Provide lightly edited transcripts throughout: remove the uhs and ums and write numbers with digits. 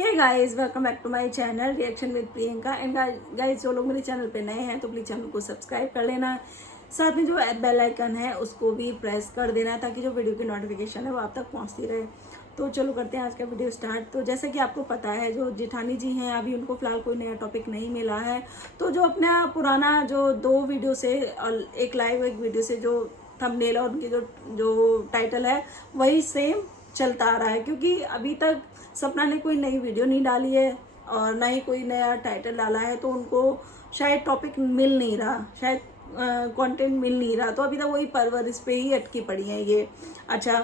Hey guys, welcome back to my channel reaction with Priyanka. And guys, जो लोग मेरे channel पे नए हैं तो प्लीज़ चैनल को सब्सक्राइब कर लेना। साथ में जो बेल आइकन है उसको भी प्रेस कर देना ताकि जो वीडियो की नोटिफिकेशन है वो आप तक पहुंचती रहे। तो चलो करते हैं आज का वीडियो स्टार्ट। तो जैसे कि आपको पता है, जो जेठानी जी हैं अभी उनको फिलहाल कोई नया टॉपिक नहीं मिला है। तो जो अपना पुराना जो 2 वीडियो से और एक लाइव एक वीडियो से जो थंबनेल और उनकी जो जो टाइटल है वही सेम चलता आ रहा है, क्योंकि अभी तक सपना ने कोई नई वीडियो नहीं डाली है और ना ही कोई नया टाइटल डाला है। तो उनको शायद टॉपिक मिल नहीं रहा, शायद कंटेंट मिल नहीं रहा। तो अभी तक वही परवरिश पे ही अटकी पड़ी है ये। अच्छा,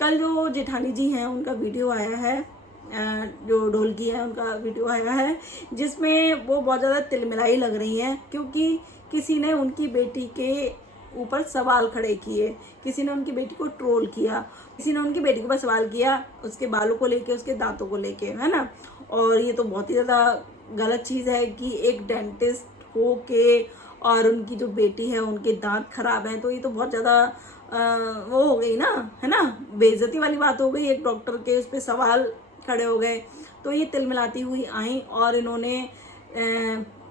कल जो जेठानी जी हैं उनका वीडियो आया है, जो ढोलकी है उनका वीडियो आया है, जिसमें वो बहुत ज़्यादा तिलमिलाई लग रही हैं, क्योंकि किसी ने उनकी बेटी के ऊपर सवाल खड़े किए, किसी ने उनकी बेटी को ट्रोल किया, किसी ने उनकी बेटी के ऊपर सवाल किया उसके बालों को लेके, उसके दांतों को लेके, है ना। और ये तो बहुत ही ज़्यादा गलत चीज़ है कि एक डेंटिस्ट हो के और उनकी जो बेटी है उनके दांत खराब हैं। तो ये तो बहुत ज़्यादा वो हो गई ना, है ना, बेइज्जती वाली बात हो गई। एक डॉक्टर के उस पर सवाल खड़े हो गए। तो ये तिलमिलाती हुई आई और इन्होंने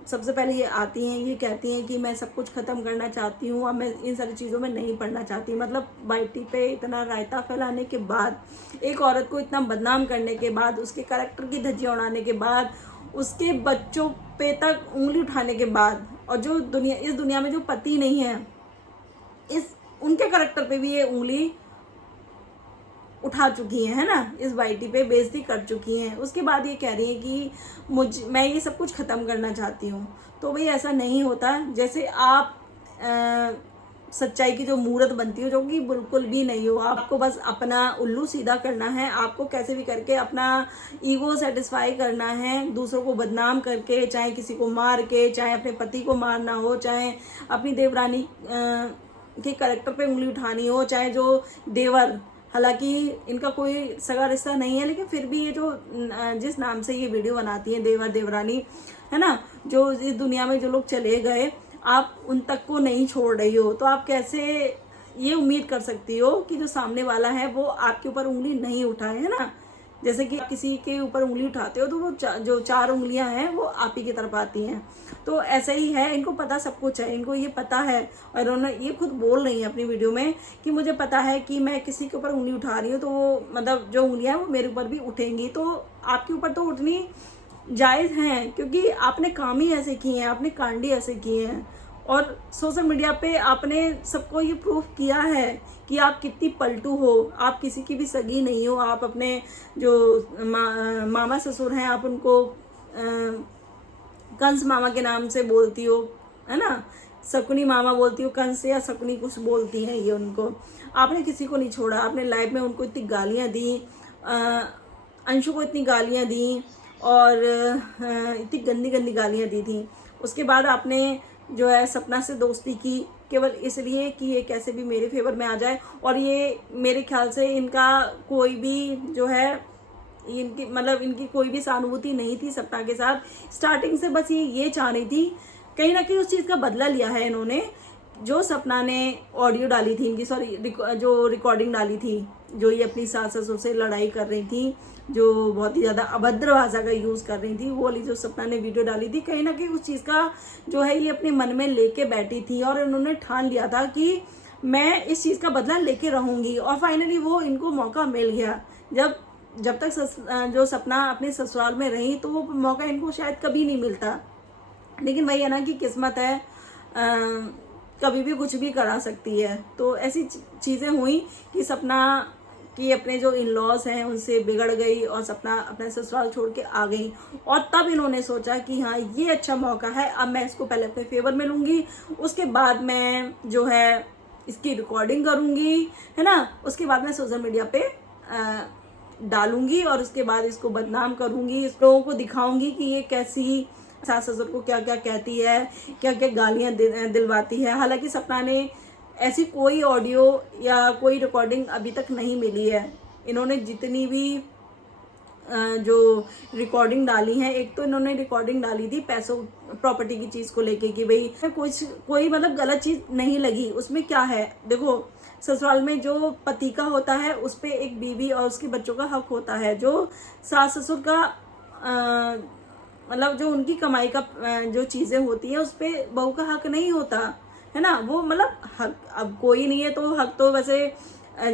सबसे पहले ये आती हैं, ये कहती हैं कि मैं सब कुछ ख़त्म करना चाहती हूँ, अब मैं इन सारी चीज़ों में नहीं पढ़ना चाहती। मतलब वाईटी पे इतना रायता फैलाने के बाद, एक औरत को इतना बदनाम करने के बाद, उसके करैक्टर की धज्जियाँ उड़ाने के बाद, उसके बच्चों पे तक उंगली उठाने के बाद, और जो दुनिया इस दुनिया में जो पति नहीं है, इस उनके करैक्टर पे भी ये उंगली उठा चुकी हैं, है ना, इस वाईटी पे बेइज्जती कर चुकी हैं। उसके बाद ये कह रही है कि मैं ये सब कुछ ख़त्म करना चाहती हूँ। तो भाई ऐसा नहीं होता। जैसे आप सच्चाई की जो मूर्त बनती हो, जो कि बिल्कुल भी नहीं हो। आपको बस अपना उल्लू सीधा करना है, आपको कैसे भी करके अपना ईगो सेटिस्फाई करना है, दूसरों को बदनाम करके, चाहे किसी को मार के, चाहे अपने पति को मारना हो, चाहे अपनी देवरानी के करैक्टर पे उंगली उठानी हो, चाहे जो देवर, हालांकि इनका कोई सगा रिश्ता नहीं है, लेकिन फिर भी ये जो जिस नाम से ये वीडियो बनाती हैं, देवर देवरानी, है ना, जो इस दुनिया में जो लोग चले गए, आप उन तक को नहीं छोड़ रही हो। तो आप कैसे ये उम्मीद कर सकती हो कि जो सामने वाला है वो आपके ऊपर उंगली नहीं उठाए, है ना। जैसे कि किसी के ऊपर उंगली उठाते हो तो वो जो 4 उंगलियां हैं वो आप ही की तरफ आती हैं। तो ऐसा ही है, इनको पता सब कुछ है, इनको ये पता है। और उन्होंने ये खुद बोल रही हैं अपनी वीडियो में कि मुझे पता है कि मैं किसी के ऊपर उंगली उठा रही हूँ तो वो मतलब जो उंगलियां हैं वो मेरे ऊपर भी उठेंगी। तो आपके ऊपर तो उठनी जायज़ हैं, क्योंकि आपने काम ही ऐसे किए हैं, आपने कांड ही ऐसे किए हैं। और सोशल मीडिया पे आपने सबको ये प्रूफ किया है कि आप कितनी पलटू हो। आप किसी की भी सगी नहीं हो। आप अपने जो मामा ससुर हैं, आप उनको कंस मामा के नाम से बोलती हो, है ना, शकुनी मामा बोलती हो, कंस या शकुनी कुछ बोलती हैं ये उनको। आपने किसी को नहीं छोड़ा। आपने लाइव में उनको इतनी गालियाँ दी, अंशु को इतनी गालियाँ दी और इतनी गंदी गंदी गालियाँ दी थी। उसके बाद आपने जो है सपना से दोस्ती की, केवल इसलिए कि ये कैसे भी मेरे फेवर में आ जाए। और ये मेरे ख्याल से इनका कोई भी जो है, इनकी मतलब इनकी कोई भी सहानुभूति नहीं थी सपना के साथ। स्टार्टिंग से बस ये चाह रही थी, कहीं ना कहीं उस चीज़ का बदला लिया है इन्होंने। जो सपना ने ऑडियो डाली थी इनकी, सॉरी जो रिकॉर्डिंग डाली थी, जो ये अपनी सास ससुर से लड़ाई कर रही थी, जो बहुत ही ज़्यादा अभद्र भाषा का यूज़ कर रही थी, वो वाली जो सपना ने वीडियो डाली थी, कहीं ना कहीं उस चीज़ का जो है ये अपने मन में लेके बैठी थी। और उन्होंने ठान लिया था कि मैं इस चीज़ का बदला लेके रहूँगी। और फाइनली वो इनको मौका मिल गया। जब तक जो सपना अपने ससुराल में रही तो वो मौका इनको शायद कभी नहीं मिलता। लेकिन वही है ना कि किस्मत है, कभी भी कुछ भी करा सकती है। तो ऐसी चीज़ें हुई कि सपना की अपने जो इन लॉज हैं उनसे बिगड़ गई और सपना अपने ससुराल छोड़ के आ गई। और तब इन्होंने सोचा कि हाँ, ये अच्छा मौका है, अब मैं इसको पहले अपने फेवर में लूँगी, उसके बाद मैं जो है इसकी रिकॉर्डिंग करूँगी, है ना, उसके बाद मैं सोशल मीडिया पे डालूंगी और उसके बाद इसको बदनाम करूंगी, इस लोगों को दिखाऊंगी कि ये कैसी सास ससुर को क्या क्या कहती है, क्या क्या गालियां दिलवाती है। हालांकि सपना ने ऐसी कोई ऑडियो या कोई रिकॉर्डिंग अभी तक नहीं मिली है। इन्होंने जितनी भी जो रिकॉर्डिंग डाली है, एक तो इन्होंने रिकॉर्डिंग डाली थी पैसों प्रॉपर्टी की चीज़ को लेके कि भाई कोई मतलब गलत चीज़ नहीं लगी उसमें। क्या है, देखो, ससुराल में जो पति का होता है उस पर एक बीवी और उसके बच्चों का हक होता है। जो सास ससुर का मतलब जो उनकी कमाई का जो चीज़ें होती हैं उस पर बहू का हक नहीं होता है ना। वो मतलब हक अब कोई नहीं है तो हक तो वैसे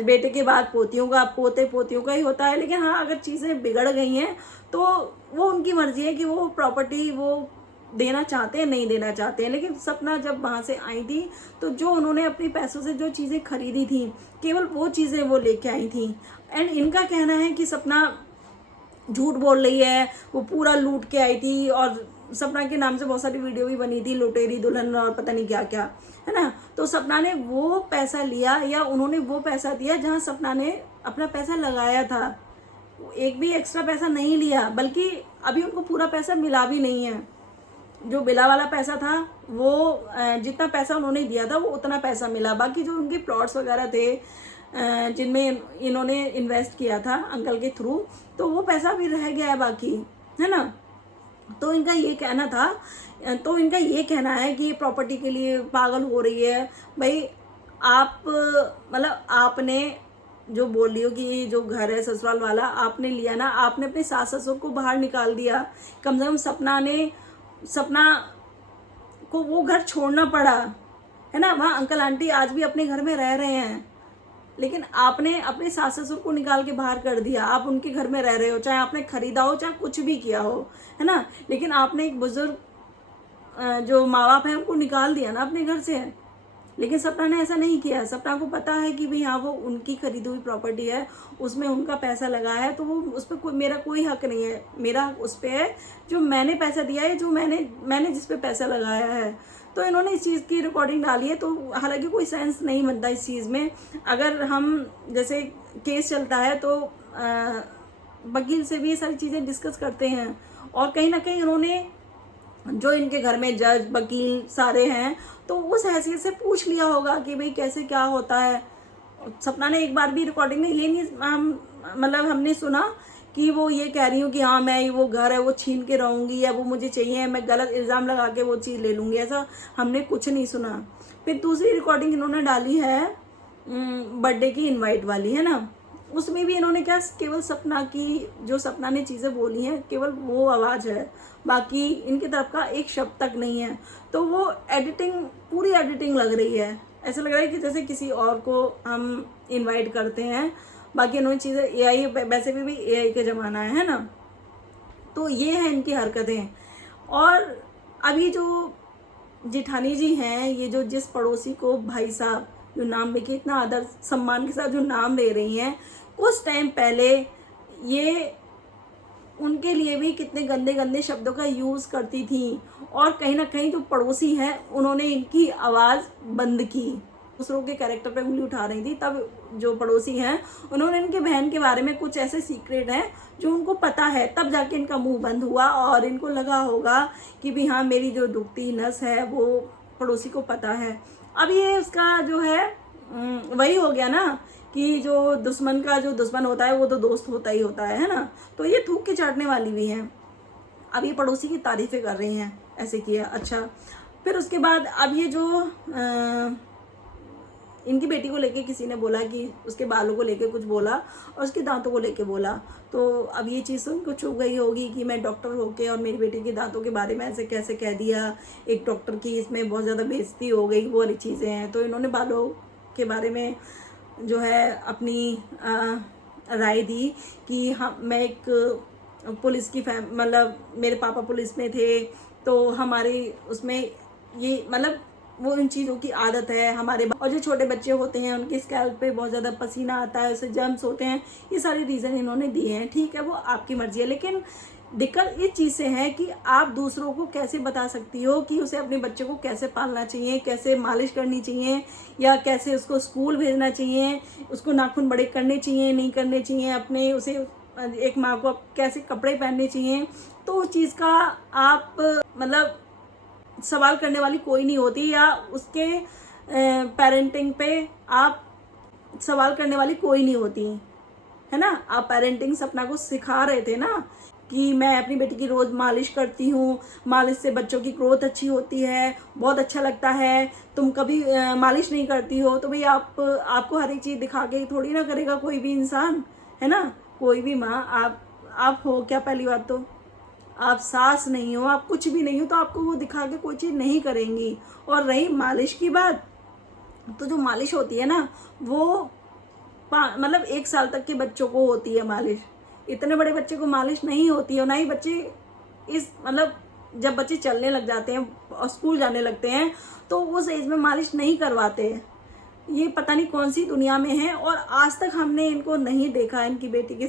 बेटे के बाद पोतियों का, पोते पोतियों का ही होता है। लेकिन हाँ, अगर चीज़ें बिगड़ गई हैं तो वो उनकी मर्जी है कि वो प्रॉपर्टी वो देना चाहते हैं नहीं देना चाहते हैं। लेकिन सपना जब वहाँ से आई थी तो जो उन्होंने अपने पैसों से जो चीज़ें खरीदी थी केवल वो चीज़ें वो लेके आई थी। एंड इनका कहना है कि सपना झूठ बोल रही है, वो पूरा लूट के आई थी। और सपना के नाम से बहुत सारी वीडियो भी बनी थी, लुटेरी दुल्हन और पता नहीं क्या क्या, है ना। तो सपना ने वो पैसा लिया या उन्होंने वो पैसा दिया जहाँ सपना ने अपना पैसा लगाया था। एक भी एक्स्ट्रा पैसा नहीं लिया, बल्कि अभी उनको पूरा पैसा मिला भी नहीं है। जो बिला वाला पैसा था वो जितना पैसा उन्होंने दिया था वो उतना पैसा मिला। बाकी जो उनके प्लॉट्स वगैरह थे जिनमें इन्होंने इन्वेस्ट किया था अंकल के थ्रू, तो वो पैसा भी रह गया है बाकी, है ना। तो इनका ये कहना था, तो इनका ये कहना है कि प्रॉपर्टी के लिए पागल हो रही है। भाई आप मतलब आपने जो बोल रही हो कि जो घर है ससुराल वाला आपने लिया ना, आपने अपने सास ससुर को बाहर निकाल दिया। कम से कम सपना को वो घर छोड़ना पड़ा, है ना। वहाँ अंकल आंटी आज भी अपने घर में रह रहे हैं, लेकिन आपने अपने सास ससुर को निकाल के बाहर कर दिया। आप उनके घर में रह रहे हो, चाहे आपने खरीदा हो चाहे कुछ भी किया हो, है ना। लेकिन आपने एक बुजुर्ग जो माँ बाप है उनको निकाल दिया ना अपने घर से। लेकिन सपना ने ऐसा नहीं किया। सपना को पता है कि भाई हाँ वो उनकी खरीदी हुई प्रॉपर्टी है, उसमें उनका पैसा लगा है, तो वो उस पर मेरा कोई हक नहीं है। मेरा उस पर है जो मैंने पैसा दिया है, जो मैंने जिस पे पैसा लगाया है। तो इन्होंने इस चीज़ की रिकॉर्डिंग डाली है। तो हालांकि कोई सेंस नहीं बनता इस चीज़ में। अगर हम जैसे केस चलता है तो वकील से भी ये सारी चीज़ें डिस्कस करते हैं। और कहीं ना कहीं उन्होंने जो इनके घर में जज वकील सारे हैं तो उस हैसियत से पूछ लिया होगा कि भाई कैसे क्या होता है। सपना ने एक बार भी रिकॉर्डिंग में ये नहीं मतलब हमने सुना कि वो ये कह रही हूँ कि हाँ मैं वो घर है वो छीन के रहूँगी या वो मुझे चाहिए, मैं गलत इल्ज़ाम लगा के वो चीज़ ले लूँगी, ऐसा हमने कुछ नहीं सुना। फिर दूसरी रिकॉर्डिंग इन्होंने डाली है बर्थडे की इनवाइट वाली, है ना। उसमें भी इन्होंने क्या केवल सपना की जो सपना ने चीज़ें बोली हैं केवल वो आवाज़ है, बाकी इनकी तरफ का एक शब्द तक नहीं है। तो वो एडिटिंग पूरी एडिटिंग लग रही है। ऐसा लग रहा है कि जैसे किसी और को हम इनवाइट करते हैं। बाकी इन्होंने चीज़ें एआई, वैसे भी एआई का ज़माना है ना। तो ये है इनकी हरकतें। और अभी जो जेठानी जी हैं, ये जो जिस पड़ोसी को भाई साहब जो नाम लेके इतना आदर सम्मान के साथ जो नाम ले रही हैं, कुछ टाइम पहले ये उनके लिए भी कितने गंदे गंदे शब्दों का यूज़ करती थी। और कहीं ना कहीं जो पड़ोसी हैं उन्होंने इनकी आवाज़ बंद की, दूसरों के कैरेक्टर पे उंगली उठा रही थी। तब जो पड़ोसी हैं उन्होंने इनके बहन के बारे में कुछ ऐसे सीक्रेट हैं जो उनको पता है, तब जाके इनका मुंह बंद हुआ। और इनको लगा होगा कि भी हाँ मेरी जो दुखती नस है वो पड़ोसी को पता है। अब ये उसका जो है वही हो गया ना कि जो दुश्मन का जो दुश्मन होता है वो तो दोस्त होता ही होता है ना। तो ये थूक के चाटने वाली भी हैं। अब ये पड़ोसी की तारीफ़ें कर रही हैं, ऐसे किया। अच्छा, फिर उसके बाद अब ये जो इनकी बेटी को लेके किसी ने बोला कि उसके बालों को लेके कुछ बोला और उसके दांतों को लेके बोला। तो अब ये चीज़ सुन कुछ हो गई होगी कि मैं डॉक्टर होके और मेरी बेटी के दांतों के बारे में ऐसे कैसे कह दिया, एक डॉक्टर की इसमें बहुत ज़्यादा बेइज्जती हो गई, वो वाली चीज़ें हैं। तो इन्होंने बालों के बारे में जो है अपनी राय दी कि हाँ मैं एक पुलिस की मतलब मेरे पापा पुलिस में थे तो हमारे उसमें ये मतलब वो इन चीज़ों की आदत है हमारे। और जो छोटे बच्चे होते हैं उनके स्कैल्प पे बहुत ज़्यादा पसीना आता है, उससे जर्म्स होते हैं। ये सारे रीज़न इन्होंने दिए हैं, ठीक है, वो आपकी मर्जी है। लेकिन दिक्कत इस चीज़ से है कि आप दूसरों को कैसे बता सकती हो कि उसे अपने बच्चे को कैसे पालना चाहिए, कैसे मालिश करनी चाहिए, या कैसे उसको स्कूल भेजना चाहिए, उसको नाखून बड़े करने चाहिए नहीं करने चाहिए, अपने उसे एक माँ को कैसे कपड़े पहनने चाहिए। तो उस चीज़ का आप मतलब सवाल करने वाली कोई नहीं होती, या उसके पेरेंटिंग पे आप सवाल करने वाली कोई नहीं होती, है ना। आप पेरेंटिंग सपना को सिखा रहे थे ना कि मैं अपनी बेटी की रोज़ मालिश करती हूँ, मालिश से बच्चों की ग्रोथ अच्छी होती है, बहुत अच्छा लगता है। तुम कभी मालिश नहीं करती हो, तो भाई आपको हर एक चीज़ दिखा के थोड़ी ना करेगा कोई भी इंसान, है ना। कोई भी माँ, आप हो क्या, पहली बात तो आप सास नहीं हो, आप कुछ भी नहीं हो, तो आपको वो दिखा के कोई चीज़ नहीं करेंगी। और रही मालिश की बात, तो जो मालिश होती है ना वो मतलब 1 साल तक के बच्चों को होती है मालिश। इतने बड़े बच्चे को मालिश नहीं होती है, ना ही बच्चे इस मतलब जब बच्चे चलने लग जाते हैं और स्कूल जाने लगते हैं तो उस एज में मालिश नहीं करवाते हैं। ये पता नहीं कौन सी दुनिया में है। और आज तक हमने इनको नहीं देखा इनकी बेटी के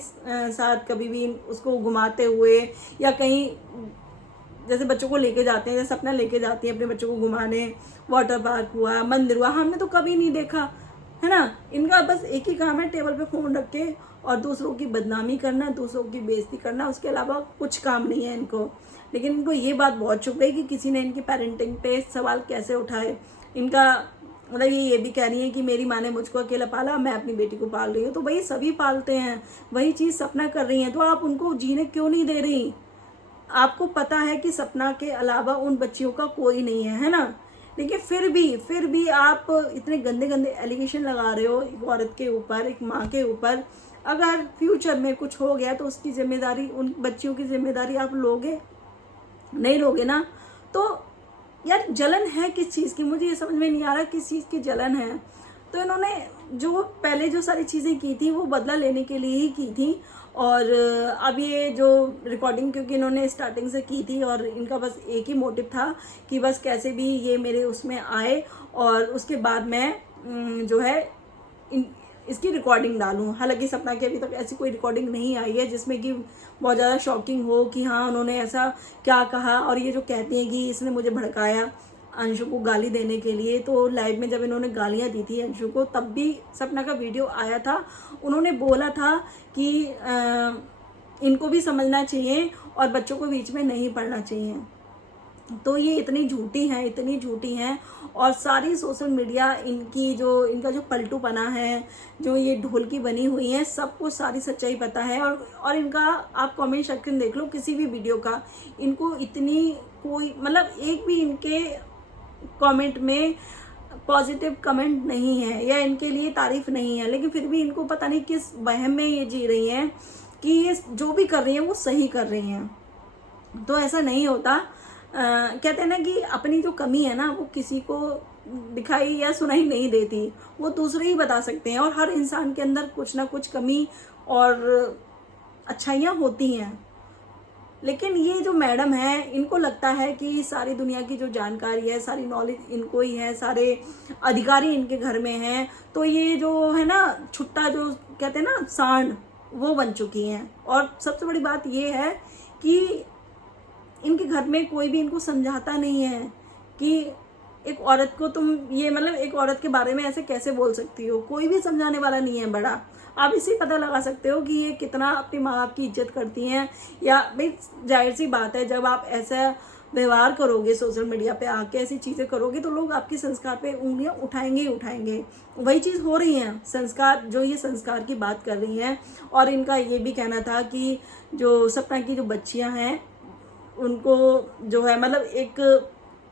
साथ कभी भी उसको घुमाते हुए, या कहीं जैसे बच्चों को लेके जाते हैं, जैसे सपना लेके जाती है अपने बच्चों को घुमाने, वाटर पार्क हुआ, मंदिर हुआ, हमने तो कभी नहीं देखा, है ना। इनका बस एक ही काम है, टेबल पे फ़ोन रख के और दूसरों की बदनामी करना, दूसरों की बेइज्जती करना, उसके अलावा कुछ काम नहीं है इनको। लेकिन इनको ये बात बहुत चुभ गई कि किसी ने इनकी पेरेंटिंग पे सवाल कैसे उठाए। इनका मतलब ये भी कह रही है कि मेरी माँ ने मुझको अकेला पाला, मैं अपनी बेटी को पाल रही हूँ। तो भाई सभी पालते हैं, वही चीज़ सपना कर रही हैं, तो आप उनको जीने क्यों नहीं दे रही? आपको पता है कि सपना के अलावा उन बच्चियों का कोई नहीं है ना। लेकिन फिर भी आप इतने गंदे गंदे एलिगेशन लगा रहे हो एक औरत के ऊपर, एक माँ के ऊपर। अगर फ्यूचर में कुछ हो गया तो उसकी जिम्मेदारी, उन बच्चियों की जिम्मेदारी आप लोगे? नहीं लोगे ना। तो यार जलन है किस चीज़ की, मुझे ये समझ में नहीं आ रहा किस चीज़ की जलन है। तो इन्होंने जो पहले जो सारी चीज़ें की थी वो बदला लेने के लिए ही की थी। और अब ये जो रिकॉर्डिंग क्योंकि इन्होंने स्टार्टिंग से की थी और इनका बस एक ही मोटिव था कि बस कैसे भी ये मेरे उसमें आए और उसके बाद मैं जो है इसकी रिकॉर्डिंग डालूं। हालांकि सपना की अभी तक ऐसी कोई रिकॉर्डिंग नहीं आई है जिसमें कि बहुत ज़्यादा शॉकिंग हो कि हाँ उन्होंने ऐसा क्या कहा। और ये जो कहती हैं कि इसने मुझे भड़काया अंशु को गाली देने के लिए, तो लाइव में जब इन्होंने गालियाँ दी थी अंशु को तब भी सपना का वीडियो आया था, उन्होंने बोला था कि इनको भी समझना चाहिए और बच्चों को बीच में नहीं पढ़ना चाहिए। तो ये इतनी झूठी हैं और सारी सोशल मीडिया इनका जो पलटूपना है, जो ये ढोल की बनी हुई है, सबको सारी सच्चाई पता है। और इनका आप कमेंट सेक्शन देख लो किसी भी वीडियो का, इनको इतनी कोई मतलब एक भी इनके कमेंट में पॉजिटिव कमेंट नहीं है या इनके लिए तारीफ नहीं है। लेकिन फिर भी इनको पता नहीं किस वहम में ये जी रही हैं कि ये जो भी कर रही हैं वो सही कर रही हैं। तो ऐसा नहीं होता। कहते हैं ना कि अपनी जो कमी है ना वो किसी को दिखाई या सुनाई नहीं देती, वो दूसरे ही बता सकते हैं। और हर इंसान के अंदर कुछ ना कुछ कमी और अच्छाइयाँ होती हैं। लेकिन ये जो मैडम है इनको लगता है कि सारी दुनिया की जो जानकारी है, सारी नॉलेज इनको ही है, सारे अधिकारी इनके घर में हैं। तो ये जो है ना छुट्टा जो कहते हैं ना सांड, वो बन चुकी हैं। और सबसे बड़ी बात ये है कि इनके घर में कोई भी इनको समझाता नहीं है कि एक औरत को तुम ये मतलब एक औरत के बारे में ऐसे कैसे बोल सकती हो। कोई भी समझाने वाला नहीं है बड़ा। आप इससे पता लगा सकते हो कि ये कितना अपनी माँ बाप की इज्जत करती हैं। या भाई जाहिर सी बात है, जब आप ऐसा व्यवहार करोगे सोशल मीडिया पे आके, ऐसी चीज़ें करोगे तो लोग आपके संस्कार पे उंगलियां उठाएंगे ही उठाएंगे। वही चीज़ हो रही है, संस्कार जो ये संस्कार की बात कर रही हैं। और इनका ये भी कहना था कि जो सपना की जो बच्चियाँ हैं उनको जो है मतलब एक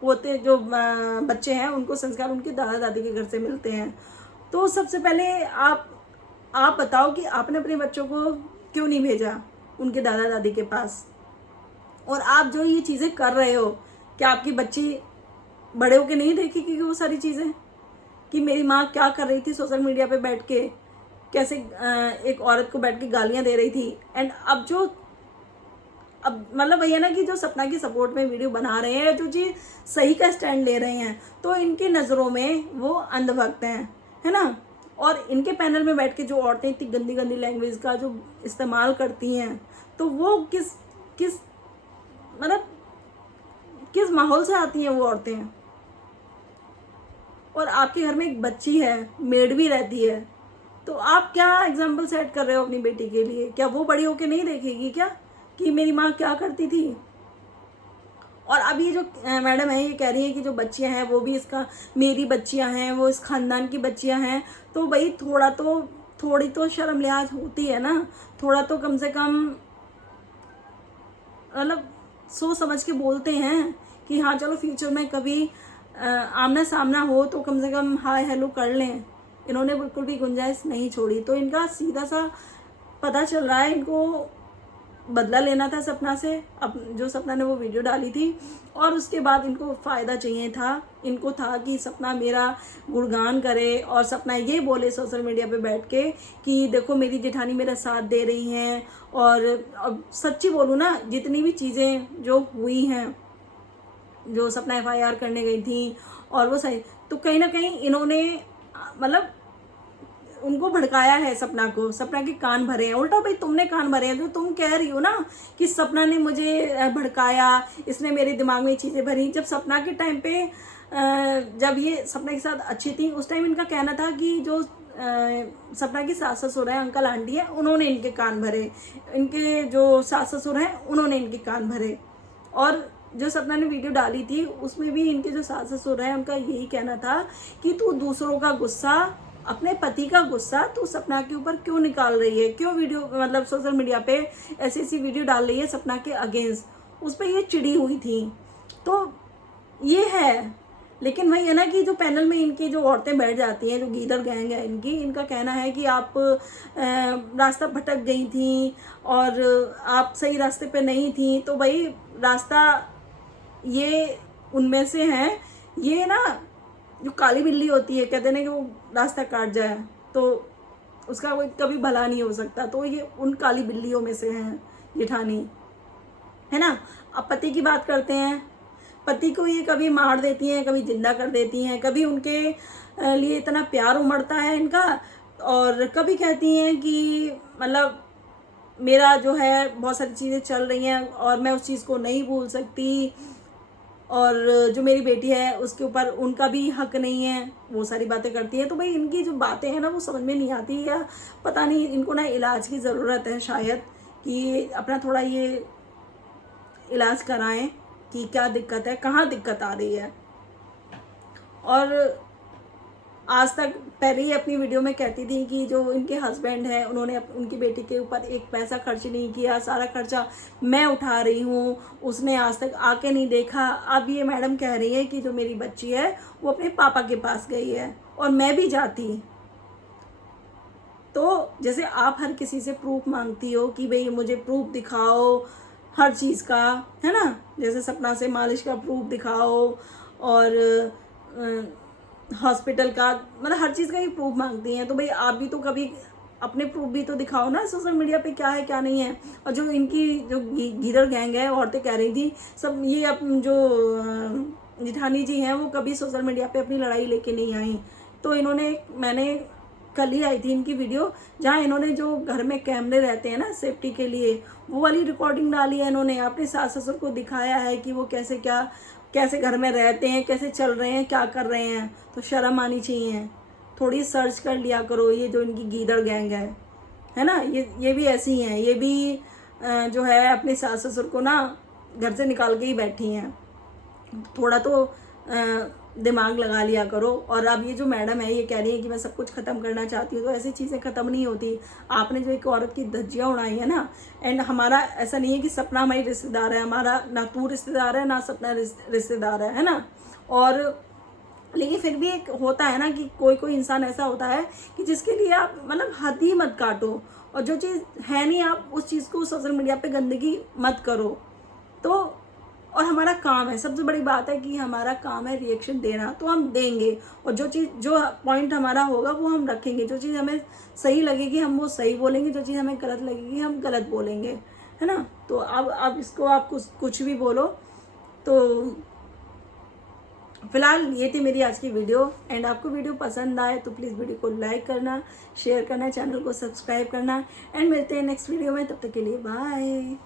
पोते जो बच्चे हैं उनको संस्कार उनके दादा दादी के घर से मिलते हैं। तो सबसे पहले आप बताओ कि आपने अपने बच्चों को क्यों नहीं भेजा उनके दादा दादी के पास। और आप जो ये चीज़ें कर रहे हो, क्या आपकी बच्ची बड़े होके नहीं देखेगी वो सारी चीज़ें कि मेरी माँ क्या कर रही थी सोशल मीडिया पे बैठ के, कैसे एक औरत को बैठ के गालियाँ दे रही थी। एंड अब मतलब भैया ना कि जो सपना की सपोर्ट में वीडियो बना रहे हैं, जो चीज़ सही का स्टैंड ले रहे हैं, तो इनकी नज़रों में वो अंधभक्त हैं, है ना। और इनके पैनल में बैठ के जो औरतें इतनी गंदी गंदी लैंग्वेज का जो इस्तेमाल करती हैं, तो वो किस मतलब किस माहौल से आती हैं वो औरतें। और आपके घर में एक बच्ची है, मेड भी रहती है, तो आप क्या एग्जाम्पल सेट कर रहे हो अपनी बेटी के लिए? क्या वो बड़ी होके नहीं देखेगी क्या कि मेरी माँ क्या करती थी? और अब ये जो मैडम है ये कह रही है कि जो बच्चियां हैं वो भी इसका मेरी बच्चियां हैं, वो इस खानदान की बच्चियां हैं। तो भाई थोड़ी तो शर्म लिहाज होती है ना, थोड़ा तो कम से कम मतलब सोच समझ के बोलते हैं कि हाँ चलो फ्यूचर में कभी आमना सामना हो तो कम से कम हाय हेलो कर लें। इन्होंने बिल्कुल भी गुंजाइश नहीं छोड़ी। तो इनका सीधा सा पता चल रहा है इनको बदला लेना था सपना से, अब जो सपना ने वो वीडियो डाली थी। और उसके बाद इनको फ़ायदा चाहिए था, इनको था कि सपना मेरा गुणगान करे और सपना ये बोले सोशल मीडिया पे बैठ के कि देखो मेरी जेठानी मेरा साथ दे रही हैं। और अब सच्ची बोलूँ ना, जितनी भी चीज़ें जो हुई हैं, जो सपना FIR करने गई थी और वो सही, तो कहीं ना कहीं इन्होंने मतलब उनको भड़काया है सपना को, सपना के कान भरे हैं। उल्टा भाई तुमने कान भरे हैं, जो तुम कह रही हो ना कि सपना ने मुझे भड़काया, इसने मेरे दिमाग में चीज़ें भरी। जब सपना के टाइम पे जब ये सपना के साथ अच्छी थी, उस टाइम इनका कहना था कि जो सपना की सास ससुर है, अंकल आंटी है, उन्होंने इनके कान भरे, इनके जो सास ससुर हैं उन्होंने इनके कान भरे। और जो सपना ने वीडियो डाली थी उसमें भी इनके जो सास ससुर हैं उनका यही कहना था कि तू दूसरों का गुस्सा, अपने पति का गुस्सा तू सपना के ऊपर क्यों निकाल रही है, क्यों वीडियो मतलब सोशल मीडिया पे ऐसी ऐसी वीडियो डाल रही है सपना के अगेंस्ट। उस पर ये चिड़ी हुई थी। तो ये है, लेकिन वही है ना कि जो पैनल में इनकी जो औरतें बैठ जाती हैं, जो गीदड़ गैंग है इनका कहना है कि आप रास्ता भटक गई थी और आप सही रास्ते पे नहीं थी। तो भाई रास्ता ये उनमें से हैं, ये ना जो काली बिल्ली होती है, कहते हैं ना कि वो रास्ता काट जाए तो उसका कोई कभी भला नहीं हो सकता, तो ये उन काली बिल्लियों में से हैं जेठानी, है ना। अब पति की बात करते हैं, पति को ये कभी मार देती हैं, कभी जिंदा कर देती हैं, कभी उनके लिए इतना प्यार उमड़ता है इनका, और कभी कहती हैं कि मतलब मेरा जो है बहुत सारी चीज़ें चल रही हैं और मैं उस चीज़ को नहीं भूल सकती, और जो मेरी बेटी है उसके ऊपर उनका भी हक नहीं है, वो सारी बातें करती है। तो भाई इनकी जो बातें हैं ना वो समझ में नहीं आती, या पता नहीं इनको ना इलाज की ज़रूरत है शायद, कि अपना थोड़ा ये इलाज कराएं कि क्या दिक्कत है, कहाँ दिक्कत आ रही है। और आज तक पहले ही अपनी वीडियो में कहती थी कि जो इनके हस्बैंड हैं उन्होंने उनकी बेटी के ऊपर एक पैसा खर्च नहीं किया, सारा खर्चा मैं उठा रही हूँ, उसने आज तक आके नहीं देखा। अब ये मैडम कह रही है कि जो मेरी बच्ची है वो अपने पापा के पास गई है और मैं भी जाती। तो जैसे आप हर किसी से प्रूफ मांगती हो कि भाई मुझे प्रूफ दिखाओ हर चीज़ का, है ना, जैसे सपना से मालिश का प्रूफ दिखाओ और हॉस्पिटल का, मतलब हर चीज़ का ही प्रूफ मांगती हैं। तो भाई आप भी तो कभी अपने प्रूफ भी तो दिखाओ ना सोशल मीडिया पे क्या है क्या नहीं है। और जो इनकी जो गीदड़ गैंग है, औरतें कह रही थी सब, ये जो जेठानी जी हैं वो कभी सोशल मीडिया पे अपनी लड़ाई लेके नहीं आई। तो इन्होंने, मैंने कल ही आई थी इनकी वीडियो जहाँ इन्होंने जो घर में कैमरे रहते हैं ना सेफ्टी के लिए, वो वाली रिकॉर्डिंग डाली है इन्होंने, अपने सास ससुर को दिखाया है कि वो कैसे घर में रहते हैं, कैसे चल रहे हैं, क्या कर रहे हैं। तो शर्म आनी चाहिए, थोड़ी सर्च कर लिया करो। ये जो इनकी गीदड़ गैंग है ना, ये भी ऐसी हैं, ये भी जो है अपने सास ससुर को ना घर से निकाल के ही बैठी हैं। थोड़ा तो दिमाग लगा लिया करो। और अब ये जो मैडम है ये कह रही है कि मैं सब कुछ ख़त्म करना चाहती हूँ, तो ऐसी चीज़ें ख़त्म नहीं होती। आपने जो एक औरत की धज्जियाँ उड़ाई है ना, एंड हमारा ऐसा नहीं है कि सपना हमारी रिश्तेदार है, हमारा ना तू रिश्तेदार है ना सपना रिश्तेदार है ना। और लेकिन फिर भी एक होता है ना कि कोई इंसान ऐसा होता है कि जिसके लिए आप मतलब हद ही मत काटो, और जो चीज़ है नहीं आप उस चीज़ को सोशल मीडिया पे गंदगी मत करो। तो और हमारा काम है, सबसे बड़ी बात है कि हमारा काम है रिएक्शन देना, तो हम देंगे। और जो पॉइंट हमारा होगा वो हम रखेंगे, जो चीज़ हमें सही लगेगी हम वो सही बोलेंगे, जो चीज़ हमें गलत लगेगी हम गलत बोलेंगे, है ना। तो अब इसको आप कुछ भी बोलो। तो फिलहाल ये थी मेरी आज की वीडियो, एंड आपको वीडियो पसंद आए तो प्लीज़ वीडियो को लाइक करना, शेयर करना, चैनल को सब्सक्राइब करना, एंड मिलते हैं नेक्स्ट वीडियो में। तब तक के लिए बाय।